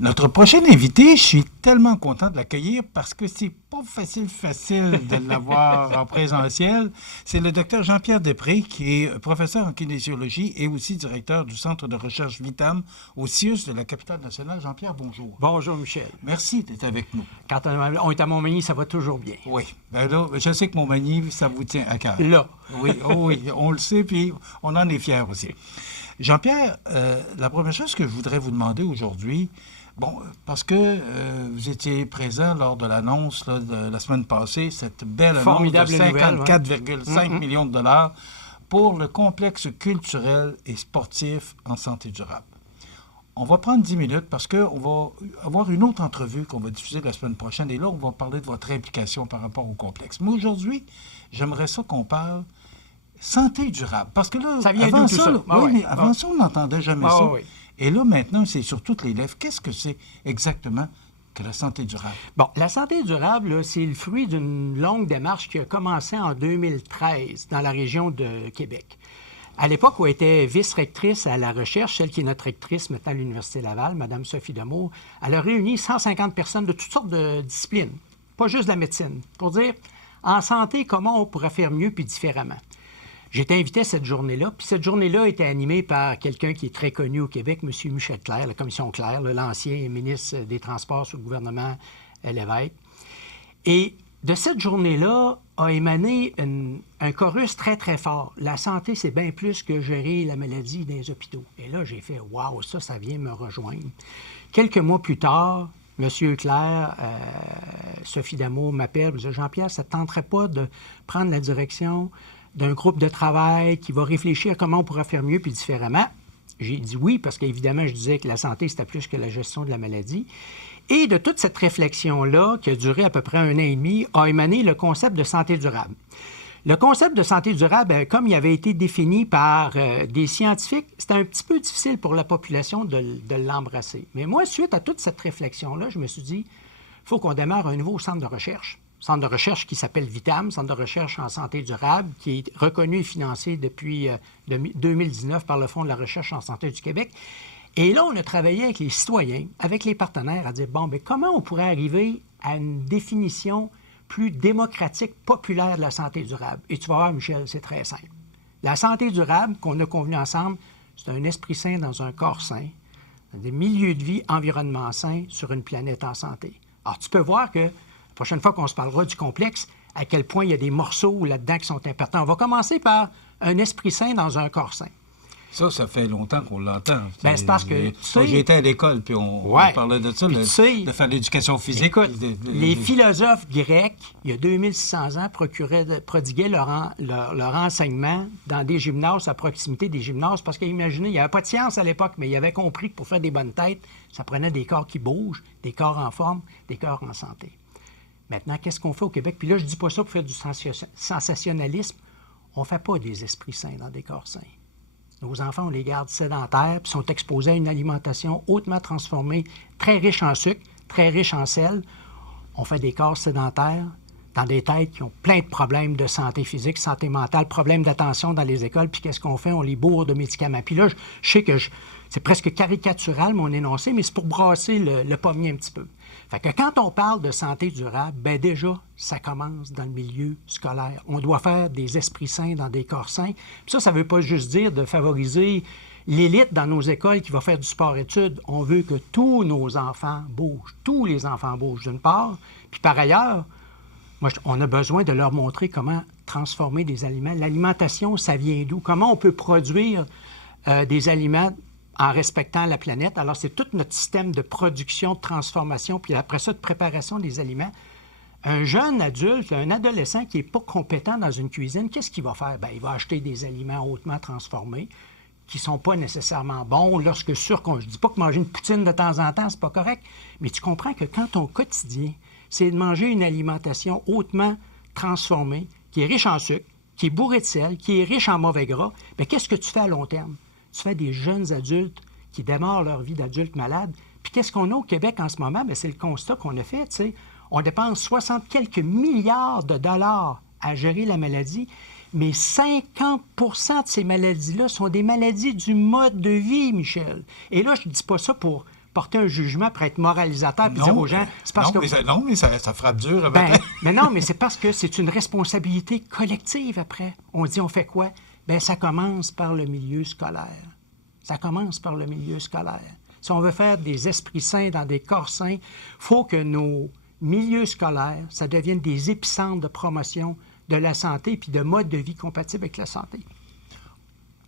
Notre prochain invité, je suis tellement content de l'accueillir parce que c'est pas facile de l'avoir en présentiel. C'est le docteur Jean-Pierre Després, qui est professeur en kinésiologie et aussi directeur du Centre de recherche Vitam au CIUS de la capitale nationale. Jean-Pierre, bonjour. Bonjour, Michel. Merci d'être avec nous. Quand on est à Montmagny, ça va toujours bien. Oui. Ben là, je sais que Montmagny, ça vous tient à cœur. Là. Oui, oui, on le sait, puis on en est fiers aussi. Jean-Pierre, la première chose que je voudrais vous demander aujourd'hui, parce que vous étiez présent lors de l'annonce là, de la semaine passée, cette belle annonce de 54,5 millions de dollars pour le complexe culturel et sportif en santé durable. On va prendre 10 minutes parce qu'on va avoir une autre entrevue qu'on va diffuser la semaine prochaine. Et là, on va parler de votre implication par rapport au complexe. Mais aujourd'hui, j'aimerais ça qu'on parle santé durable. Parce que là, ça vient avant d'où, ça, tout ça? Mais avant ça, on n'entendait jamais ça. Oui. Et là, maintenant, c'est sur toutes les lèvres. Qu'est-ce que c'est exactement que la santé durable? Bon, la santé durable, là, c'est le fruit d'une longue démarche qui a commencé en 2013 dans la région de Québec. À l'époque où elle était vice-rectrice à la recherche, celle qui est notre rectrice maintenant à l'Université Laval, Mme Sophie Demeaux, elle a réuni 150 personnes de toutes sortes de disciplines, pas juste la médecine, pour dire, en santé, comment on pourrait faire mieux puis différemment. J'étais invité à cette journée-là, puis cette journée-là était animée par quelqu'un qui est très connu au Québec, M. Michel Clerc, la commission Clerc, l'ancien ministre des Transports sous le gouvernement Lévesque. Et de cette journée-là a émané un chorus très, très fort. La santé, c'est bien plus que gérer la maladie dans les hôpitaux. Et là, j'ai fait « Wow, ça vient me rejoindre ». Quelques mois plus tard, M. Clerc, Sophie Demeaux m'appelle, me dit « Jean-Pierre, ça ne te tenterait pas de prendre la direction d'un groupe de travail qui va réfléchir à comment on pourra faire mieux puis différemment. » J'ai dit oui, parce qu'évidemment, je disais que la santé, c'était plus que la gestion de la maladie. Et de toute cette réflexion-là, qui a duré à peu près 1 an et demi, a émané le concept de santé durable. Le concept de santé durable, comme il avait été défini par des scientifiques, c'était un petit peu difficile pour la population de l'embrasser. Mais moi, suite à toute cette réflexion-là, je me suis dit, il faut qu'on démarre un nouveau centre de recherche. Centre de recherche qui s'appelle Vitam, Centre de recherche en santé durable, qui est reconnu et financé depuis 2019 par le Fonds de la recherche en santé du Québec. Et là, on a travaillé avec les citoyens, avec les partenaires, à dire, comment on pourrait arriver à une définition plus démocratique, populaire de la santé durable? Et tu vas voir, Michel, c'est très simple. La santé durable qu'on a convenu ensemble, c'est un esprit sain dans un corps sain, des milieux de vie, environnement sain sur une planète en santé. Alors, tu peux voir que la prochaine fois qu'on se parlera du complexe, à quel point il y a des morceaux là-dedans qui sont importants. On va commencer par un esprit sain dans un corps sain. Ça fait longtemps qu'on l'entend. C'est parce que, j'étais à l'école, puis on parlait de ça, de faire l'éducation physique. Écoute, les philosophes grecs, il y a 2600 ans, prodiguaient leur enseignement dans des gymnases, à proximité des gymnases, parce qu'imaginez, il n'y avait pas de science à l'époque, mais ils avaient compris que pour faire des bonnes têtes, ça prenait des corps qui bougent, des corps en forme, des corps en santé. Maintenant, qu'est-ce qu'on fait au Québec? Puis là, je ne dis pas ça pour faire du sensationnalisme. On ne fait pas des esprits sains dans des corps sains. Nos enfants, on les garde sédentaires, puis sont exposés à une alimentation hautement transformée, très riche en sucre, très riche en sel. On fait des corps sédentaires dans des têtes qui ont plein de problèmes de santé physique, santé mentale, problèmes d'attention dans les écoles. Puis qu'est-ce qu'on fait? On les bourre de médicaments. Puis là, je sais que c'est presque caricatural, mon énoncé, mais c'est pour brasser le pommier un petit peu. Fait que quand on parle de santé durable, déjà, ça commence dans le milieu scolaire. On doit faire des esprits sains dans des corps sains. Puis ça ne veut pas juste dire de favoriser l'élite dans nos écoles qui va faire du sport-études. On veut que tous nos enfants bougent. Tous les enfants bougent, d'une part. Puis par ailleurs, on a besoin de leur montrer comment transformer des aliments. L'alimentation, ça vient d'où? Comment on peut produire des aliments en respectant la planète. Alors, c'est tout notre système de production, de transformation, puis après ça, de préparation des aliments. Un jeune adulte, un adolescent qui n'est pas compétent dans une cuisine, qu'est-ce qu'il va faire? Il va acheter des aliments hautement transformés qui ne sont pas nécessairement bons. Je ne dis pas que manger une poutine de temps en temps, c'est pas correct, mais tu comprends que quand ton quotidien, c'est de manger une alimentation hautement transformée, qui est riche en sucre, qui est bourrée de sel, qui est riche en mauvais gras, qu'est-ce que tu fais à long terme? Tu fais des jeunes adultes qui démarrent leur vie d'adulte malade. Puis qu'est-ce qu'on a au Québec en ce moment? C'est le constat qu'on a fait. T'sais. On dépense 60 quelques milliards de dollars à gérer la maladie, mais 50 de ces maladies-là sont des maladies du mode de vie, Michel. Et là, je ne dis pas ça pour porter un jugement pour être moralisateur et dire aux gens, c'est parce que... Non, mais ça frappe dur. Mais non, mais c'est parce que c'est une responsabilité collective après. On dit, on fait quoi? Bien, ça commence par le milieu scolaire. Ça commence par le milieu scolaire. Si on veut faire des esprits sains dans des corps sains, il faut que nos milieux scolaires, ça devienne des épicentres de promotion de la santé puis de modes de vie compatibles avec la santé.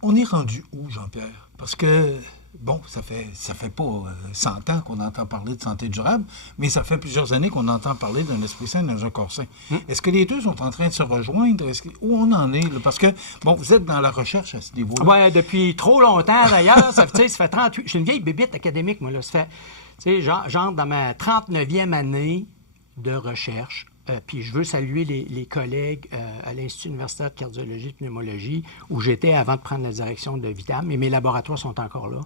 On est rendu où, Jean-Pierre? Parce que, bon, ça fait pas 100 ans qu'on entend parler de santé durable, mais ça fait plusieurs années qu'on entend parler d'un esprit sain dans un corps sain. Est-ce que les deux sont en train de se rejoindre? Où on en est? Là? Parce que, bon, vous êtes dans la recherche à ce niveau-là. Oui, depuis trop longtemps, d'ailleurs. Ça fait 38... Je suis une vieille bébite académique, moi, là. Ça fait, tu sais, j'entre dans ma 39e année de recherche. Puis je veux saluer les collègues à l'Institut universitaire de cardiologie et pneumologie, où j'étais avant de prendre la direction de Vitam, mais mes laboratoires sont encore là.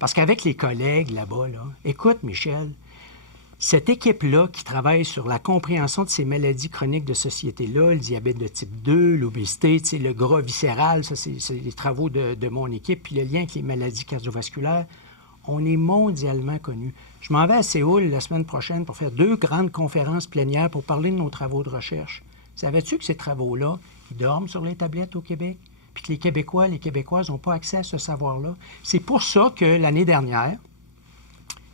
Parce qu'avec les collègues là-bas, écoute, Michel, cette équipe-là qui travaille sur la compréhension de ces maladies chroniques de société-là, le diabète de type 2, l'obésité, le gras viscéral, ça, c'est les travaux de mon équipe, puis le lien avec les maladies cardiovasculaires, on est mondialement connus. Je m'en vais à Séoul la semaine prochaine pour faire 2 grandes conférences plénières pour parler de nos travaux de recherche. Savais-tu que ces travaux-là, ils dorment sur les tablettes au Québec? Puis que les Québécois, les Québécoises n'ont pas accès à ce savoir-là? C'est pour ça que l'année dernière,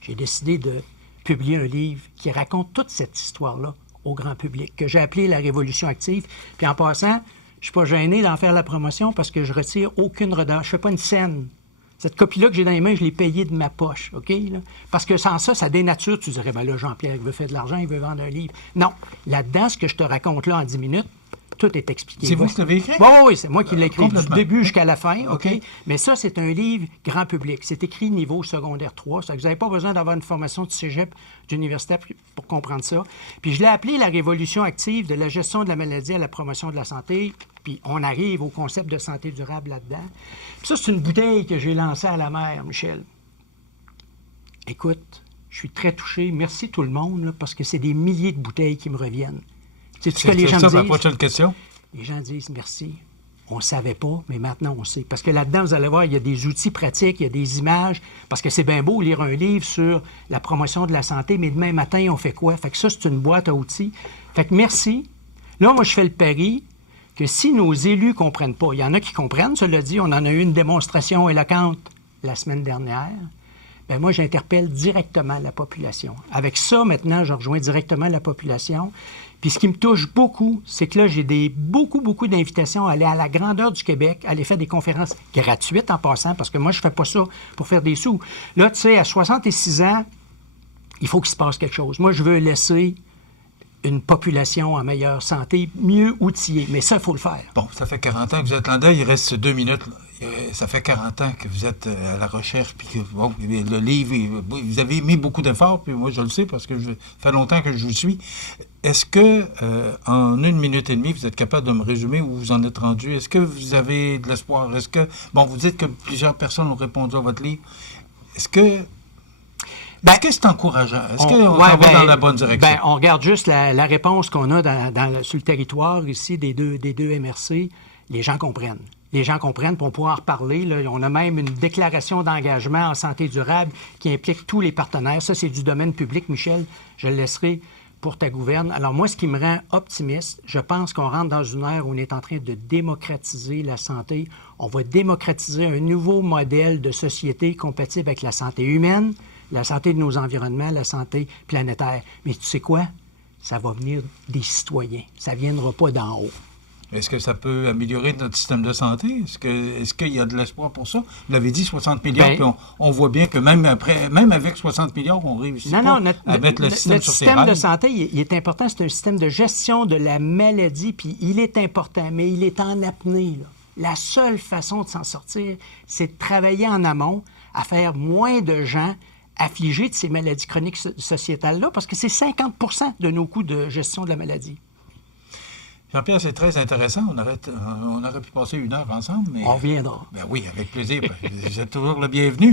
j'ai décidé de publier un livre qui raconte toute cette histoire-là au grand public, que j'ai appelé La Révolution active. Puis en passant, je ne suis pas gêné d'en faire la promotion parce que je retire aucune redevance. Je ne fais pas une scène. Cette copie-là que j'ai dans les mains, je l'ai payée de ma poche, OK? Là? Parce que sans ça, ça dénature. Tu dirais, bien là, Jean-Pierre, il veut faire de l'argent, il veut vendre un livre. Non. Là-dedans, ce que je te raconte là en 10 minutes, tout est expliqué. C'est vous qui l'avez écrit? Oui, c'est moi qui l'ai écrit du début jusqu'à la fin, OK? Mais ça, c'est un livre grand public. C'est écrit niveau secondaire 3. Ça, vous n'avez pas besoin d'avoir une formation de cégep d'université pour comprendre ça. Puis je l'ai appelé La Révolution active de la gestion de la maladie à la promotion de la santé. Puis on arrive au concept de santé durable là-dedans. Puis ça, c'est une bouteille que j'ai lancée à la mer, Michel. Écoute, je suis très touché. Merci tout le monde, là, parce que c'est des milliers de bouteilles qui me reviennent. C'est ce que les gens me disent. Ma prochaine question. Les gens disent merci. On ne savait pas, mais maintenant on sait. Parce que là-dedans, vous allez voir, il y a des outils pratiques, il y a des images. Parce que c'est bien beau lire un livre sur la promotion de la santé, mais demain matin, on fait quoi? Fait que ça, c'est une boîte à outils. Fait que merci. Là, moi, je fais le pari que si nos élus ne comprennent pas, il y en a qui comprennent, cela dit, on en a eu une démonstration éloquente la semaine dernière, bien moi, j'interpelle directement la population. Avec ça, maintenant, je rejoins directement la population. Puis ce qui me touche beaucoup, c'est que là, j'ai beaucoup d'invitations à aller à la grandeur du Québec, à aller faire des conférences gratuites en passant, parce que moi, je ne fais pas ça pour faire des sous. Là, tu sais, à 66 ans, il faut qu'il se passe quelque chose. Moi, je veux laisser une population en meilleure santé, mieux outillée. Mais ça, il faut le faire. Bon, ça fait 40 ans que vous êtes là-dedans. Il reste 2 minutes. Ça fait 40 ans que vous êtes à la recherche. Puis que, bon, le livre, vous avez mis beaucoup d'efforts. Puis moi, je le sais parce que ça fait longtemps que je vous suis. Est-ce que, en 1 minute et demie, vous êtes capable de me résumer où vous en êtes rendu? Est-ce que vous avez de l'espoir? Est-ce que, bon, vous dites que plusieurs personnes ont répondu à votre livre. Est-ce que c'est encourageant? Est-ce qu'on va dans la bonne direction? Bien, on regarde juste la réponse qu'on a sur le territoire ici des deux MRC. Les gens comprennent. Les gens comprennent, puis on pourra en reparler. Là. On a même une déclaration d'engagement en santé durable qui implique tous les partenaires. Ça, c'est du domaine public, Michel. Je le laisserai pour ta gouverne. Alors moi, ce qui me rend optimiste, je pense qu'on rentre dans une ère où on est en train de démocratiser la santé. On va démocratiser un nouveau modèle de société compatible avec la santé humaine, la santé de nos environnements, la santé planétaire. Mais tu sais quoi? Ça va venir des citoyens. Ça ne viendra pas d'en haut. Est-ce que ça peut améliorer notre système de santé? Est-ce qu'il y a de l'espoir pour ça? Vous l'avez dit, 60 milliards, puis on voit bien que même avec 60 milliards, on réussit à mettre le système sur ses rails. Notre système de santé, il est important. C'est un système de gestion de la maladie, puis il est important, mais il est en apnée, là. La seule façon de s'en sortir, c'est de travailler en amont à faire moins de gens affligés de ces maladies chroniques sociétales-là, parce que c'est 50 % de nos coûts de gestion de la maladie. Jean-Pierre, c'est très intéressant. On aurait pu passer 1 heure ensemble, mais... On reviendra. Ben oui, avec plaisir. Vous êtes toujours le bienvenu.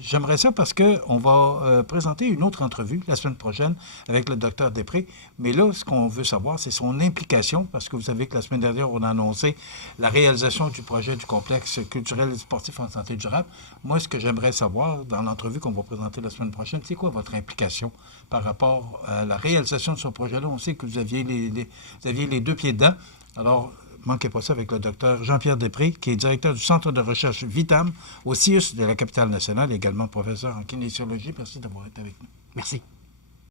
J'aimerais ça parce qu'on va présenter une autre entrevue la semaine prochaine avec le docteur Després. Mais là, ce qu'on veut savoir, c'est son implication, parce que vous savez que la semaine dernière, on a annoncé la réalisation du projet du complexe culturel et sportif en santé durable. Moi, ce que j'aimerais savoir dans l'entrevue qu'on va présenter la semaine prochaine, c'est quoi votre implication par rapport à la réalisation de ce projet-là? On sait que vous aviez les 2 pieds dedans. Alors, manquez pas ça avec le docteur Jean-Pierre Després, qui est directeur du Centre de recherche Vitam au CIUS de la capitale nationale, également professeur en kinésiologie. Merci d'avoir été avec nous. Merci.